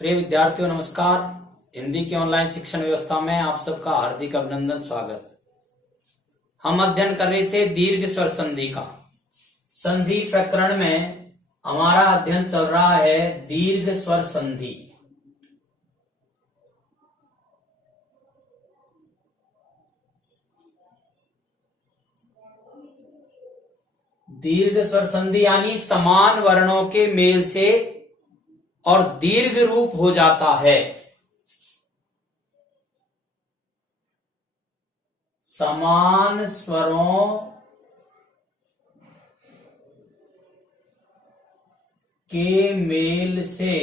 प्रिय विद्यार्थियों नमस्कार। हिंदी की ऑनलाइन शिक्षण व्यवस्था में आप सबका हार्दिक अभिनंदन स्वागत। हम अध्ययन कर रहे थे दीर्घ स्वर संधि का। संधि प्रकरण में हमारा अध्ययन चल रहा है दीर्घ स्वर संधि। दीर्घ स्वर संधि यानी समान वर्णों के मेल से और दीर्घ रूप हो जाता है। समान स्वरों के मेल से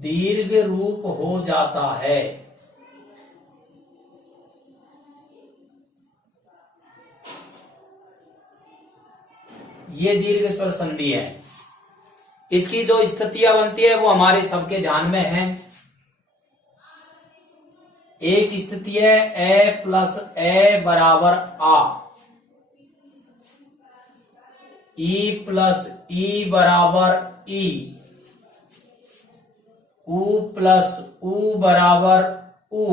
दीर्घ रूप हो जाता है। ये दीर्घ स्वर संधि है। इसकी जो स्थितियां बनती है वो हमारे सबके ध्यान में है। एक स्थिति है ए प्लस ए बराबर आ, ई प्लस ई बराबर ई, उ प्लस उ बराबर उ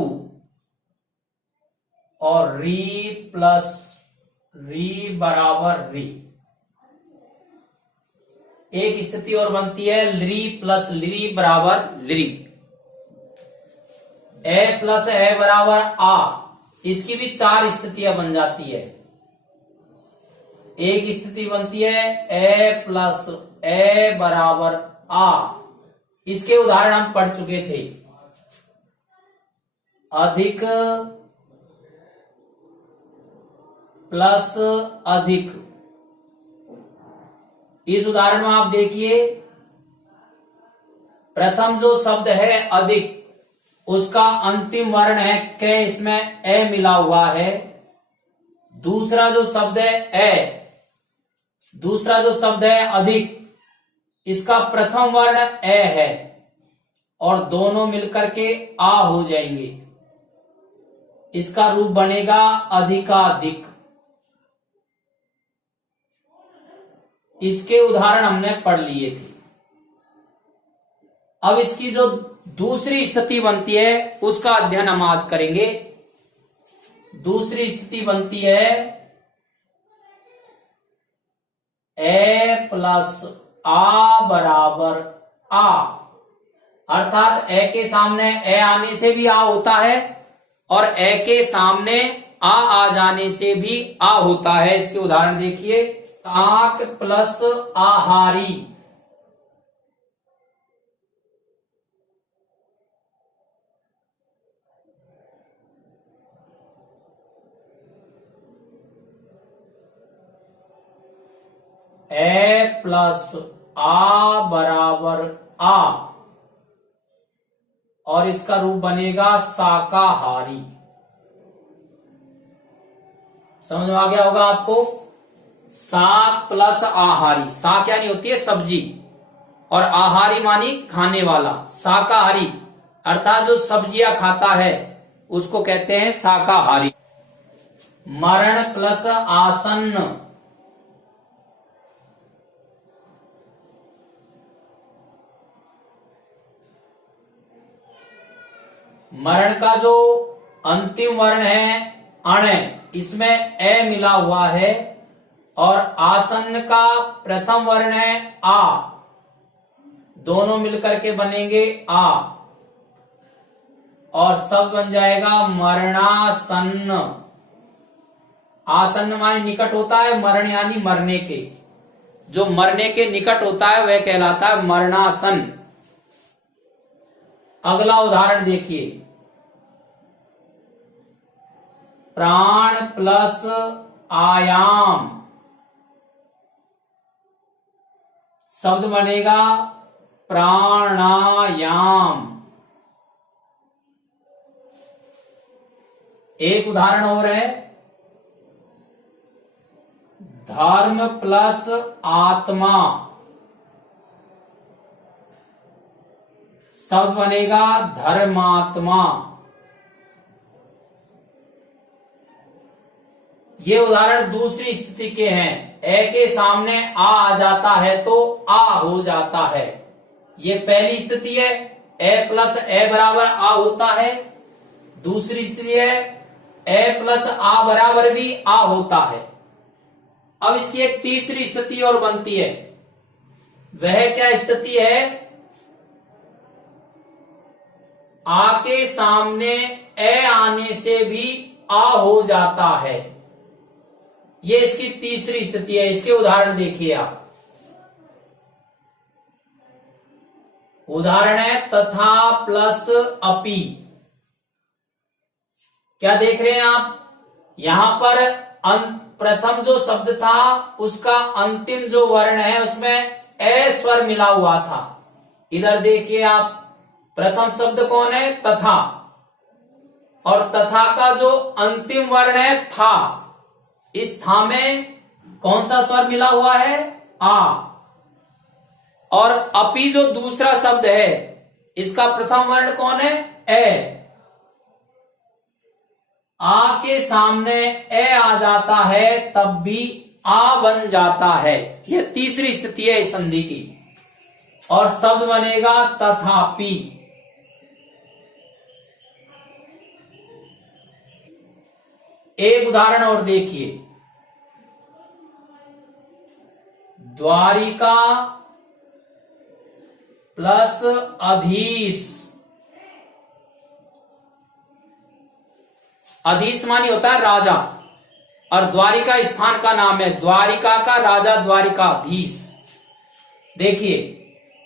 और री प्लस री बराबर री। एक स्थिति और बनती है ली प्लस ली बराबर ली। ए प्लस ए बराबर आ, इसकी भी चार स्थितियां बन जाती है। एक स्थिति बनती है ए प्लस ए बराबर आ, इसके उदाहरण हम पढ़ चुके थे। अधिक प्लस अधिक। इस उदाहरण में आप देखिए, प्रथम जो शब्द है अधिक, उसका अंतिम वर्ण है क, इसमें ए मिला हुआ है। दूसरा जो शब्द है अधिक, इसका प्रथम वर्ण ए है और दोनों मिलकर के आ हो जाएंगे। इसका रूप बनेगा अधिकाधिक। इसके उदाहरण हमने पढ़ लिए थे। अब इसकी जो दूसरी स्थिति बनती है उसका अध्ययन हम आज करेंगे। दूसरी स्थिति बनती है ए प्लस आ बराबर आ, अर्थात ए के सामने ए आने से भी आ होता है और ए के सामने आ जाने से भी आ होता है। इसके उदाहरण देखिए, ताक प्लस आहारी। ए प्लस आ बराबर आ और इसका रूप बनेगा शाकाहारी। समझ में आ गया होगा आपको। शाक प्लस आहारी, शाक यानी होती है सब्जी और आहारी मानी खाने वाला। शाकाहारी अर्थात जो सब्जियां खाता है उसको कहते हैं शाकाहारी। मरण प्लस आसन्न। मरण का जो अंतिम वर्ण है अण, इसमें ए मिला हुआ है और आसन्न का प्रथम वर्ण है आ, दोनों मिलकर के बनेंगे आ और शब्द बन जाएगा मरणासन्न। आसन्न माने निकट होता है, मरण यानी मरने के। जो मरने के निकट होता है वह कहलाता है मरणासन। अगला उदाहरण देखिए, प्राण प्लस आयाम, शब्द बनेगा प्राणायाम। एक उदाहरण और है, धर्म प्लस आत्मा, शब्द बनेगा धर्मात्मा। ये उदाहरण दूसरी स्थिति के हैं। ए के सामने आ जाता है तो आ हो जाता है। ये पहली स्थिति है, ए प्लस ए बराबर आ होता है। दूसरी स्थिति है ए प्लस आ बराबर भी आ होता है। अब इसकी एक तीसरी स्थिति और बनती है, वह क्या स्थिति है, आ के सामने ए आने से भी आ हो जाता है। ये इसकी तीसरी स्थिति है। इसके उदाहरण देखिए आप। उदाहरण है तथा प्लस अपि। क्या देख रहे हैं आप, यहां पर प्रथम जो शब्द था उसका अंतिम जो वर्ण है उसमें ए स्वर मिला हुआ था। इधर देखिए आप, प्रथम शब्द कौन है, तथा, और तथा का जो अंतिम वर्ण है था, इस था में कौन सा स्वर मिला हुआ है, आ। और अपि जो दूसरा शब्द है इसका प्रथम वर्ण कौन है, ए। आ के सामने ए आ जाता है तब भी आ बन जाता है। यह तीसरी स्थिति है इस संधि की, और शब्द बनेगा तथापि। एक उदाहरण और देखिए, द्वारिका प्लस अधीश। अधीश मानी होता है राजा, और द्वारिका स्थान का नाम है। द्वारिका का राजा द्वारिकाधीश। देखिए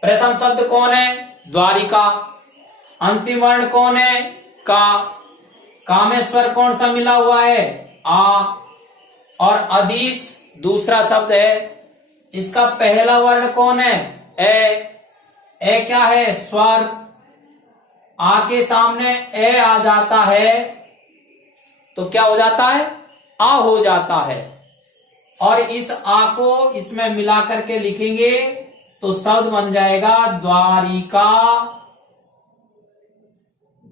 प्रथम शब्द कौन है, द्वारिका, अंतिम वर्ण कौन है, का में स्वर कौन सा मिला हुआ है, आ, और अधीश दूसरा शब्द है, इसका पहला वर्ण कौन है, ए क्या है, स्वर। आ के सामने ए आ जाता है तो क्या हो जाता है, आ हो जाता है। और इस आ को इसमें मिला करके लिखेंगे तो शब्द बन जाएगा द्वारिका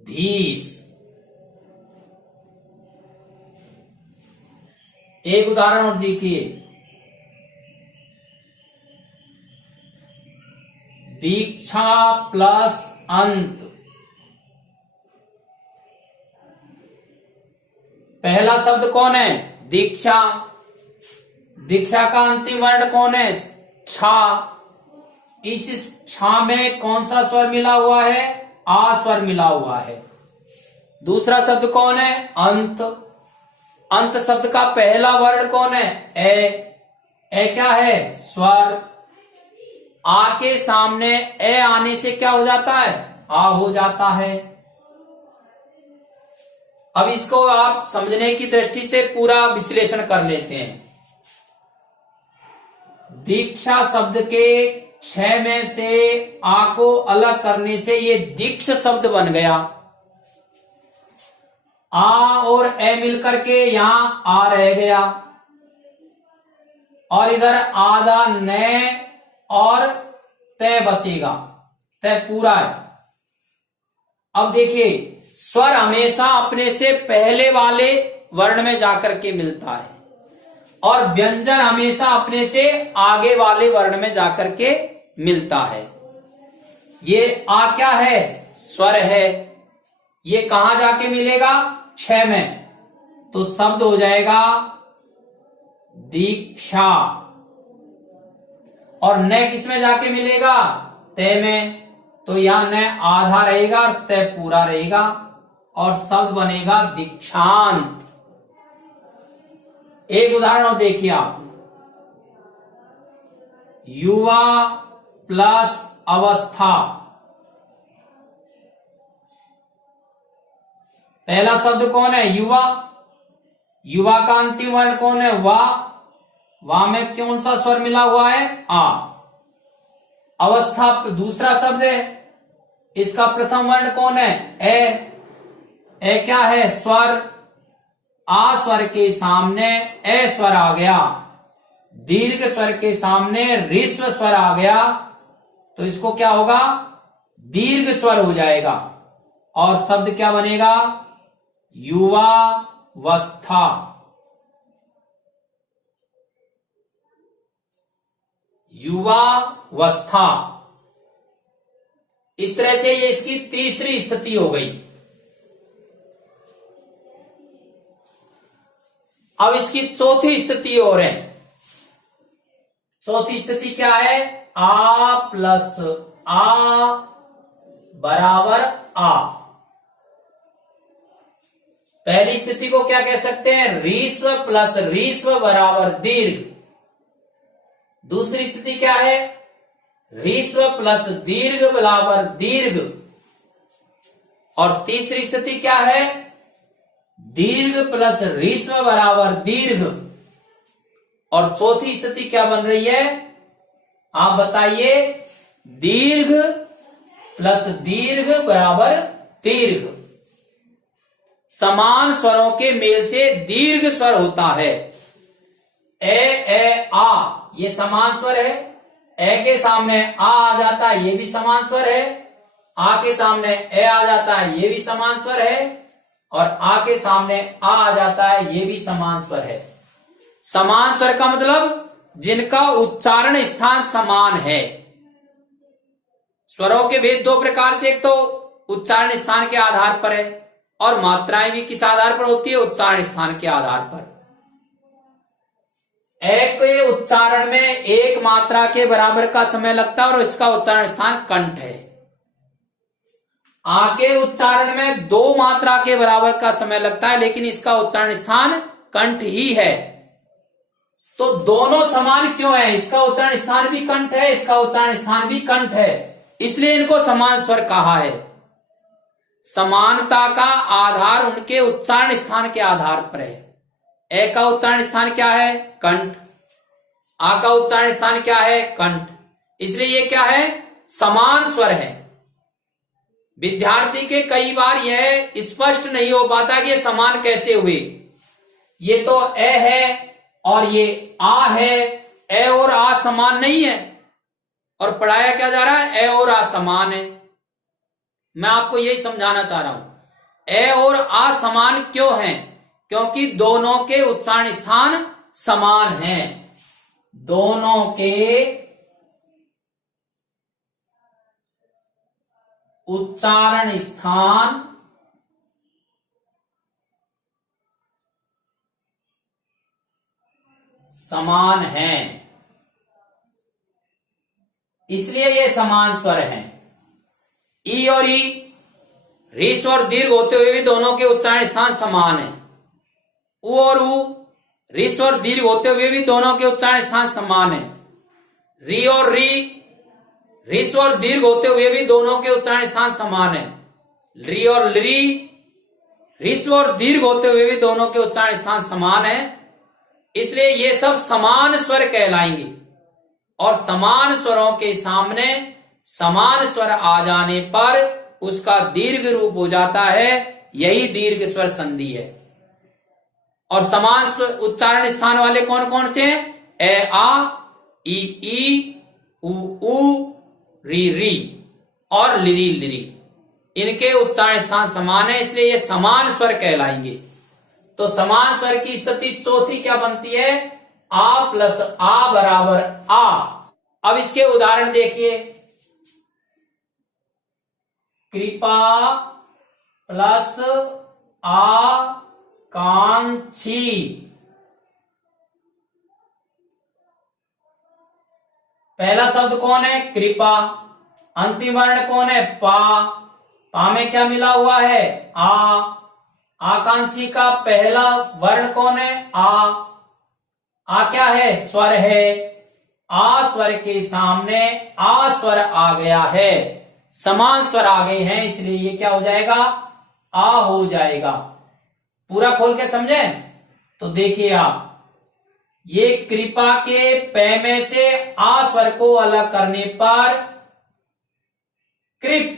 धीश। एक उदाहरण और देखिए, दीक्षा प्लस अंत। पहला शब्द कौन है, दीक्षा। दीक्षा का अंतिम वर्ण कौन है, छा। इस छा में कौन सा स्वर मिला हुआ है, आ स्वर मिला हुआ है। दूसरा शब्द कौन है, अंत। अंत शब्द का पहला वर्ण कौन है, ए क्या है, स्वर। आ के सामने ए आने से क्या हो जाता है, आ हो जाता है। अब इसको आप समझने की दृष्टि से पूरा विश्लेषण कर लेते हैं। दीक्षा शब्द के क्षय में से आ को अलग करने से ये दीक्ष शब्द बन गया। आ और ए मिलकर के यहां आ रह गया, और इधर आधा न और तय बचेगा, तय पूरा है। अब देखिए, स्वर हमेशा अपने से पहले वाले वर्ण में जाकर के मिलता है, और व्यंजन हमेशा अपने से आगे वाले वर्ण में जाकर के मिलता है। ये आ क्या है, स्वर है। ये कहां जाके मिलेगा, क्षय में, तो शब्द हो जाएगा दीक्षा। और न किस में जाके मिलेगा, तय में, तो यहां न आधा रहेगा और तय पूरा रहेगा, और शब्द बनेगा दीक्षांत। एक उदाहरण और देखिए आप, युवा प्लस अवस्था। पहला शब्द कौन है, युवा। युवा का अंतिम वर्ण कौन है, वा में कौन सा स्वर मिला हुआ है, आ। अवस्था दूसरा शब्द है, इसका प्रथम वर्ण कौन है, ए क्या है, स्वर। आ स्वर के सामने ए स्वर आ गया, दीर्घ स्वर के सामने ऋस्व स्वर आ गया, तो इसको क्या होगा, दीर्घ स्वर हो जाएगा, और शब्द क्या बनेगा, युवावस्था। युवावस्था। इस तरह से ये इसकी तीसरी स्थिति हो गई। अब इसकी चौथी स्थिति और है। चौथी स्थिति क्या है? आ प्लस आ बराबर आ। पहली स्थिति को क्या कह सकते हैं? रीस्व प्लस रीस्व बराबर दीर्घ। दूसरी स्थिति क्या है? रीस्व प्लस दीर्घ बराबर दीर्घ। और तीसरी स्थिति क्या है? दीर्घ प्लस रीस्व बराबर दीर्घ। और चौथी स्थिति क्या बन रही है? आप बताइए। दीर्घ प्लस दीर्घ बराबर दीर्घ। समान स्वरों के मेल से दीर्घ स्वर होता है। ए आ, ये समान स्वर है। ए के सामने आ जाता है, ये भी समान स्वर है। आ के सामने ए आ जाता है, ये भी समान स्वर है। और आ के सामने आ जाता है, ये भी समान स्वर है। समान स्वर का मतलब जिनका उच्चारण स्थान समान है। स्वरों के भेद दो प्रकार से, एक तो उच्चारण स्थान के आधार पर है, और मात्राएं भी किस आधार पर होती है? उच्चारण स्थान के आधार पर। एक के उच्चारण में एक मात्रा के बराबर का समय लगता है और इसका उच्चारण स्थान कंठ है। आ के उच्चारण में दो मात्रा के बराबर का समय लगता है, लेकिन इसका उच्चारण स्थान कंठ ही है। तो दोनों समान क्यों है? इसका उच्चारण स्थान भी कंठ है, इसका उच्चारण स्थान भी कंठ है, इसलिए इनको समान स्वर कहा है। समानता का आधार उनके उच्चारण स्थान के आधार पर है। ए का उच्चारण स्थान क्या है? कंठ। आ का उच्चारण स्थान क्या है? कंठ। इसलिए ये क्या है? समान स्वर है। विद्यार्थी के कई बार यह स्पष्ट नहीं हो पाता कि ये समान कैसे हुए। ये तो ए है और ये आ है। ए और आ समान नहीं है, और पढ़ाया क्या जा रहा है? ए और आ समान है। मैं आपको यही समझाना चाह रहा हूं। ए और आ समान क्यों हैं? क्योंकि दोनों के उच्चारण स्थान समान हैं। दोनों के उच्चारण स्थान समान हैं, इसलिए ये समान स्वर हैं। ई और ई, रीस्व और दीर्घ होते हुए भी दोनों के उच्चारण स्थान समान है। उ और उ, रीस्व और दीर्घ होते हुए भी दोनों के उच्चारण स्थान समान है। री और री, रीस्व और दीर्घ होते हुए भी दोनों के उच्चारण स्थान समान है। री और री, रीस्व और दीर्घ होते हुए भी दोनों के उच्चारण स्थान समान है, इसलिए ये सब समान स्वर कहलाएंगे। और समान स्वरों के सामने समान स्वर आ जाने पर उसका दीर्घ रूप हो जाता है, यही दीर्घ स्वर संधि है। और समान उच्चारण स्थान वाले कौन कौन से हैं? ए आ, ई उ री री और लिरी लिरी। इनके उच्चारण स्थान समान है, इसलिए ये समान स्वर कहलाएंगे। तो समान स्वर की स्थिति चौथी क्या बनती है? आ प्लस आ बराबर आ। अब इसके उदाहरण देखिए। कृपा प्लस आकांक्षी। पहला शब्द कौन है? कृपा। अंतिम वर्ण कौन है? पा। पा में क्या मिला हुआ है? आ। आकांक्षी का पहला वर्ण कौन है? आ। आ क्या है? स्वर है। आ स्वर के सामने आ स्वर आ गया है, समान स्वर आ गए हैं, इसलिए ये क्या हो जाएगा? आ हो जाएगा। पूरा खोल के समझे? तो देखिए आप, ये कृपा के पै में से आ स्वर को अलग करने पर कृप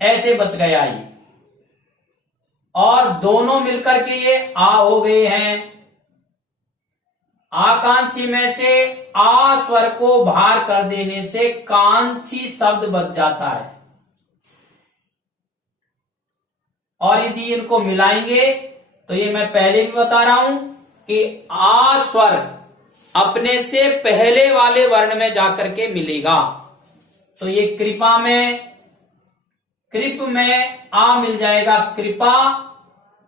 ऐसे बच गया ये, और दोनों मिलकर के ये आ हो गए हैं। आकांक्षी में से आ स्वर को बाहर कर देने से कांक्षी शब्द बच जाता है। और यदि इनको मिलाएंगे तो ये मैं पहले भी बता रहा हूं कि आ स्वर अपने से पहले वाले वर्ण में जाकर के मिलेगा। तो ये कृपा में, कृप में आ मिल जाएगा कृपा,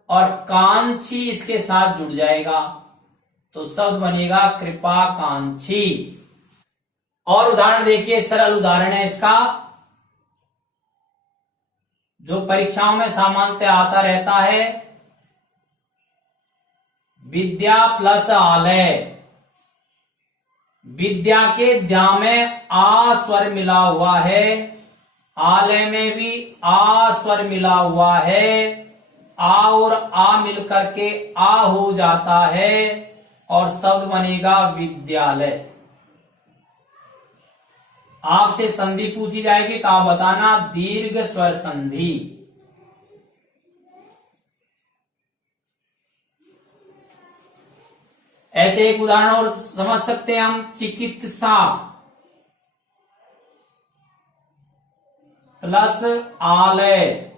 और कांची इसके साथ जुड़ जाएगा, तो शब्द बनेगा कृपा कांची। और उदाहरण देखिए, सरल उदाहरण है इसका, जो परीक्षाओं में सामान्यतः आता रहता है। विद्या प्लस आलय, विद्या के द्या में आ स्वर मिला हुआ है, आलय में भी आ स्वर मिला हुआ है, आ और आ मिलकर के आ हो जाता है और शब्द बनेगा विद्यालय। आपसे संधि पूछी जाएगी तो आप बताना दीर्घ स्वर संधि। ऐसे एक उदाहरण और समझ सकते हैं हम, चिकित्सा प्लस आलय,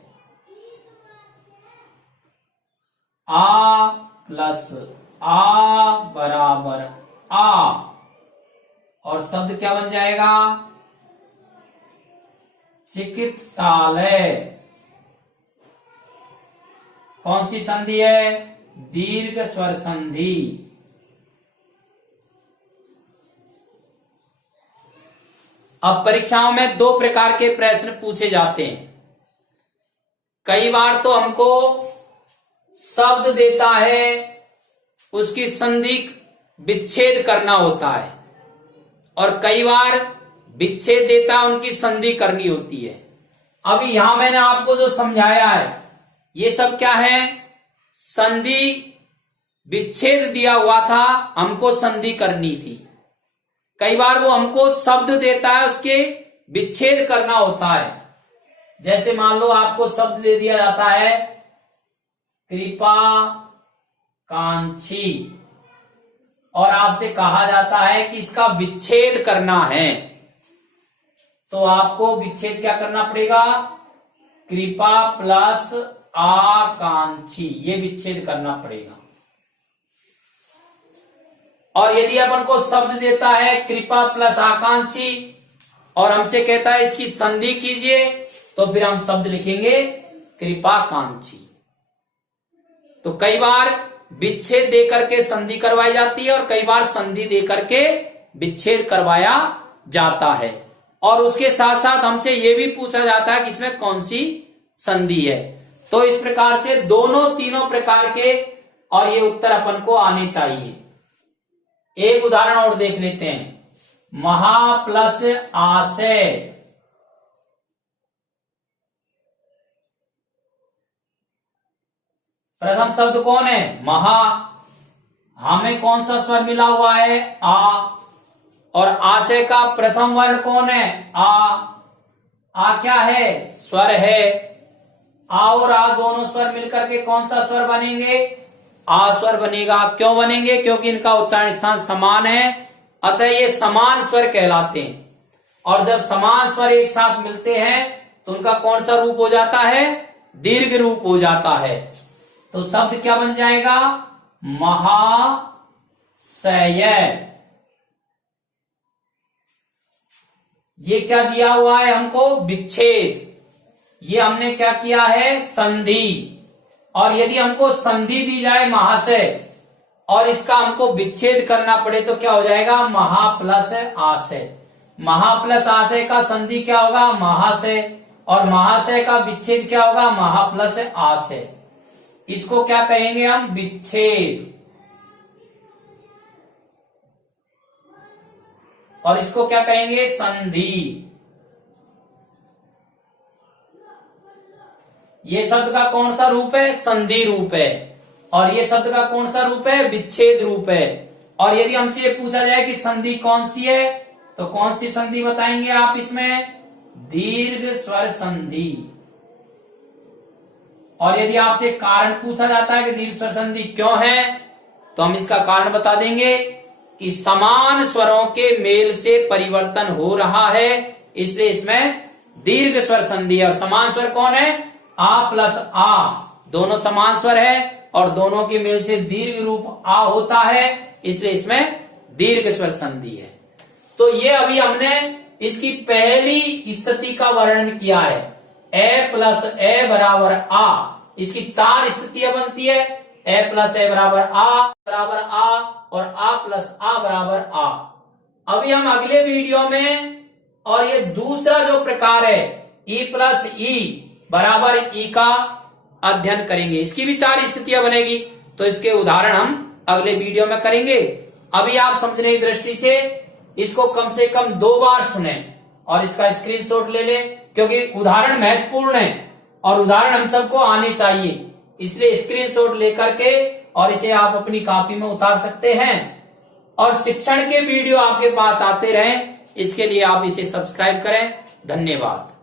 आ प्लस आ बराबर आ, और शब्द क्या बन जाएगा? चिकित्सालय। कौन सी संधि है? दीर्घ स्वर संधि। अब परीक्षाओं में दो प्रकार के प्रश्न पूछे जाते हैं। कई बार तो हमको शब्द देता है, उसकी संधि विच्छेद करना होता है, और कई बार विच्छेद देता है, उनकी संधि करनी होती है। अभी यहां मैंने आपको जो समझाया है, ये सब क्या है? संधि विच्छेद दिया हुआ था, हमको संधि करनी थी। कई बार वो हमको शब्द देता है, उसके विच्छेद करना होता है। जैसे मान लो आपको शब्द दे दिया जाता है कृपा कांची, और आपसे कहा जाता है कि इसका विच्छेद करना है, तो आपको विच्छेद क्या करना पड़ेगा? कृपा प्लस आकांक्षी, ये विच्छेद करना पड़ेगा। और यदि अपन को शब्द देता है कृपा प्लस आकांक्षी, और हमसे कहता है इसकी संधि कीजिए, तो फिर हम शब्द लिखेंगे कृपाकांक्षी। तो कई बार विच्छेद देकर के संधि करवाई जाती है, और कई बार संधि देकर के विच्छेद करवाया जाता है। और उसके साथ साथ हमसे यह भी पूछा जाता है कि इसमें कौन सी संधि है। तो इस प्रकार से दोनों तीनों प्रकार के, और ये उत्तर अपन को आने चाहिए। एक उदाहरण और देख लेते हैं, महा प्लस आशय। प्रथम शब्द कौन है? महा। हमें कौन सा स्वर मिला हुआ है? आ। और आशय का प्रथम वर्ण कौन है? आ। आ क्या है? स्वर है। आ और आ दोनों स्वर मिलकर के कौन सा स्वर बनेंगे? आ स्वर बनेगा। क्यों बनेंगे? क्योंकि इनका उच्चारण स्थान समान है, अतः ये समान स्वर कहलाते हैं। और जब समान स्वर एक साथ मिलते हैं तो उनका कौन सा रूप हो जाता है? दीर्घ रूप हो जाता है। तो शब्द क्या बन जाएगा? महाशय। ये क्या दिया हुआ है हमको? विच्छेद। ये हमने क्या किया है? संधि। और यदि हमको संधि दी जाए महाशय, और इसका हमको विच्छेद करना पड़े, तो क्या हो जाएगा? महा प्लस आशय। महा प्लस आशय का संधि क्या होगा? महाशय। और महाशय का विच्छेद क्या होगा? महा प्लस आशय। इसको क्या कहेंगे हम? विच्छेद। और इसको क्या कहेंगे? संधि। ये शब्द का कौन सा रूप है? संधि रूप है। और ये शब्द का कौन सा रूप है? विच्छेद रूप है। और यदि हमसे ये पूछा जाए कि संधि कौन सी है, तो कौन सी संधि बताएंगे आप इसमें? दीर्घ स्वर संधि। और यदि आपसे कारण पूछा जाता है कि दीर्घ स्वर संधि क्यों है, तो हम इसका कारण बता देंगे कि समान स्वरों के मेल से परिवर्तन हो रहा है, इसलिए इसमें दीर्घ स्वर संधि है। और समान स्वर कौन है? आ प्लस आ, दोनों समान स्वर है और दोनों के मेल से दीर्घ रूप आ होता है, इसलिए इसमें दीर्घ स्वर संधि है। तो ये अभी हमने इसकी पहली स्थिति का वर्णन किया है, ए प्लस ए बराबर आ। इसकी 4 स्थितियां बनती है, ए प्लस ए बराबर आ और आ प्लस आ बराबर आ। अभी हम अगले वीडियो में और ये दूसरा जो प्रकार है ई प्लस ई बराबर ई का अध्ययन करेंगे। इसकी भी 4 स्थितियां बनेगी, तो इसके उदाहरण हम अगले वीडियो में करेंगे। अभी आप समझने की दृष्टि से इसको कम से कम 2 बार सुने और इसका स्क्रीनशॉट ले लें, क्योंकि उदाहरण महत्वपूर्ण है और उदाहरण हम सबको आने चाहिए। इसलिए स्क्रीनशॉट लेकर के और इसे आप अपनी कॉपी में उतार सकते हैं और शिक्षण के वीडियो आपके पास आते रहें, इसके लिए आप इसे सब्सक्राइब करें। धन्यवाद।